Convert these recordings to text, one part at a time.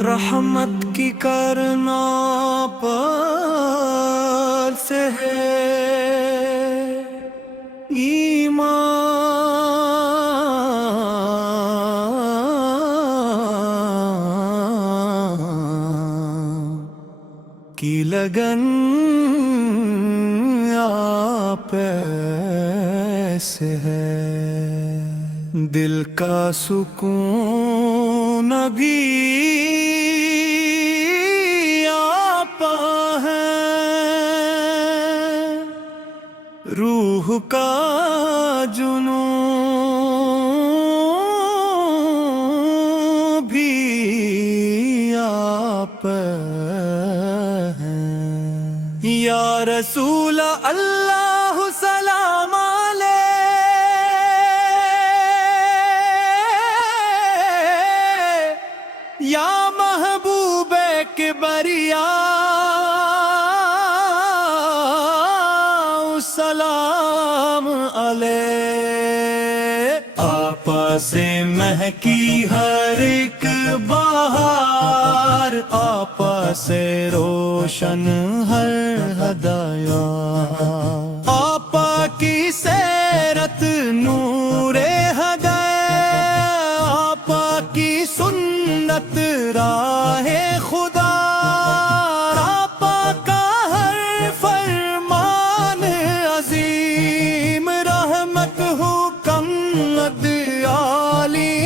रहमत की करना पर से है ईमान की लगन आप से है। दिल का सुकून भी आपा है, रूह का जुनून भी आप है। या रसूल अल्लाह सलाम या महबूब किबरिया सलाम अलैह। आपा से महकी हर एक बहार, आपा से रोशन हर हदाया। आपा की सैरत नूरे हदायत, आपा की सुन्नत राहे खुदा। आपा का हर फरमान अजीम, रहमत हुकम अदयाली।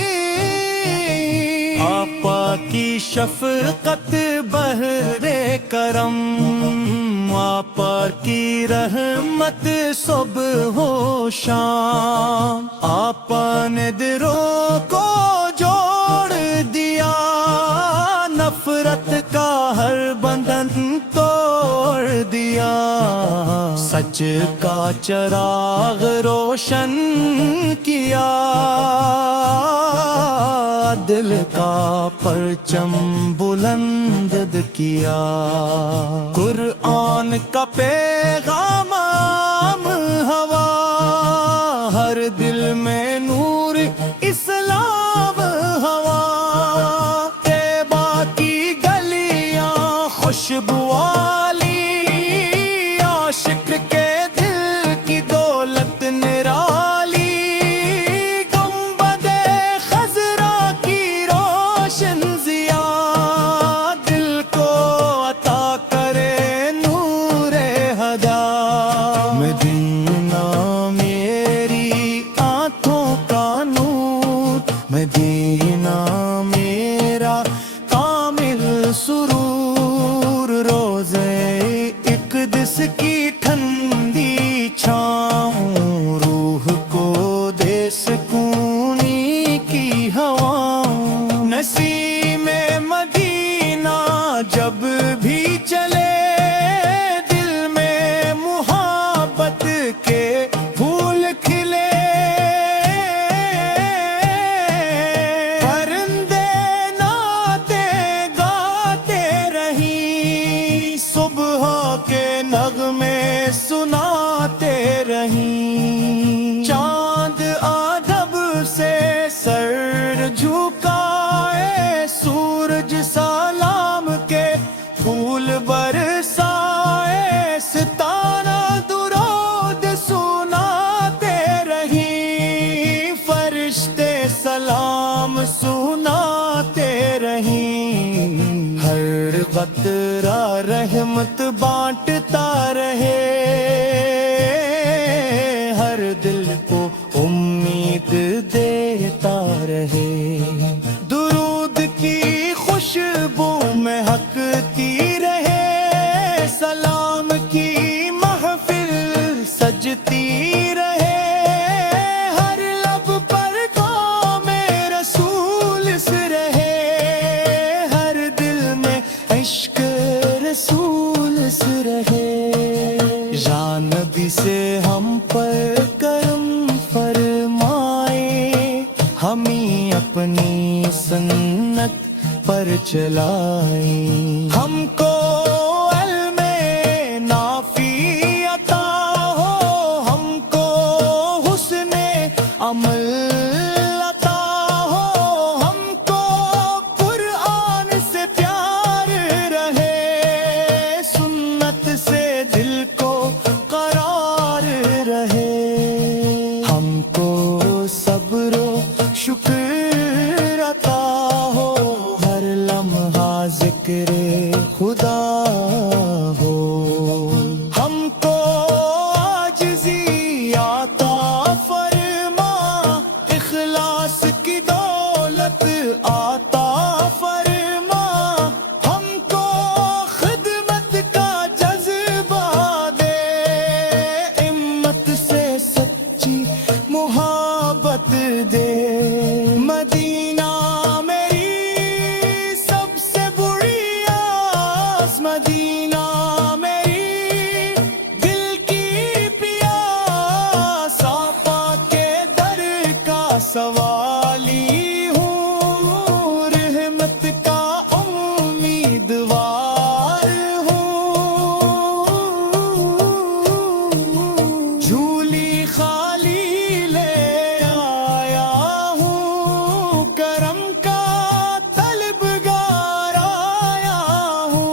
आपा की शफकत बहरे करम, आपा की रहमत सुबह हो शाम। आपा ने दिलों को जोड़ दिया, नफरत का हर बंधन तोड़ दिया। सच का चिराग रोशन किया, दिल का परचम बुलंद किया। कुरान का पैगाम आम हवा, हर दिल में नूर इस्लाम हवा। तैबा की गलियां खुशबू वाली, आशिक के दिल की दौलत निराली। गुंबदे खजरा की रोशन जिया, दिल को अता करे नूरे हदा। मदीना मेरी आंखों का नूर, मदीना मेरा कामिल सुरूर। रोज़े इक़दिस की ठंडी छाँव, रूह को दे सुकूनी की हवाओं। नसीमे मदीना जब भी चले, दिल में मुहब्बत के फूल खिले। परिंदे नाते गाते रही, सुबह के नगमे सुनाते रही। चांद आदब से सर झुकाए, सूरज सलाम के फूल बरसाए। सितारा दुरूद सुनाते रही, फरिश्ते सलाम सुनाते रही। हर कतरा रहमत बांटता रहे, हर दिल को उम्मीद देता रहे। दुरूद की खुशबू महकती रहे, सलाम की महफिल सजती रहे। हर लब पर क़ौमे रसूल से रहे, हर दिल में इश्क रसूल से रहे। या नबी से हम पर करम फरमाए, हमें अपनी सुन्नत पर चलाए। हमको इल्मे नाफी अता हो, हमको हुस्ने अमल अता हो। हमको ذکر خدا ہو. ہم کو عاجزی عطا فرما, اخلاص کی دولت عطا فرما. ہم کو خدمت کا جذبہ دے, ہمت سے سچی محبت دے. مدینہ میری سب سے بڑی آس, مدینہ میری دل کی پیاس. آقا کے در کا سوالی ہوں, رحمت کا امیدوار ہوں. جھولی خالی لے آیا ہوں, کرم کا طلبگار آیا ہوں.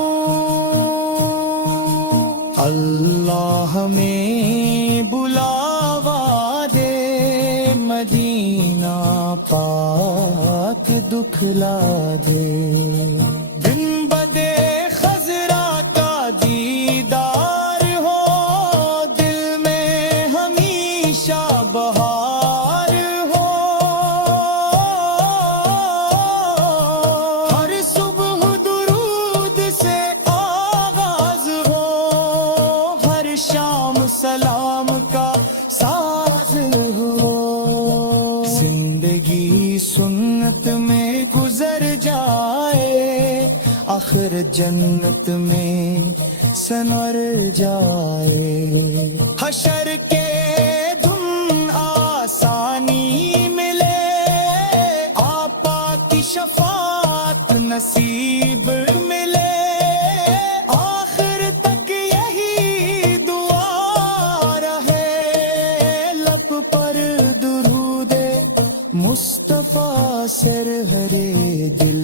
اللہ ہمیں بلاوا دے, مدینہ پاک دکھلا دے. دن بدے خضرا کا دیدار ہو, دل میں ہمیشہ بہار ہو. ہر صبح درود سے آغاز ہو, ہر شام سلام کا ساز ہو. زندگی سنت میں گزر جائے, آخر جنت میں سنور جائے. حشر کے دن آسانی ملے, آپا کی شفاعت نصیب ملے. آخر تک یہی دعا رہے, لب پر درود مصطفیٰ سر ہرے دل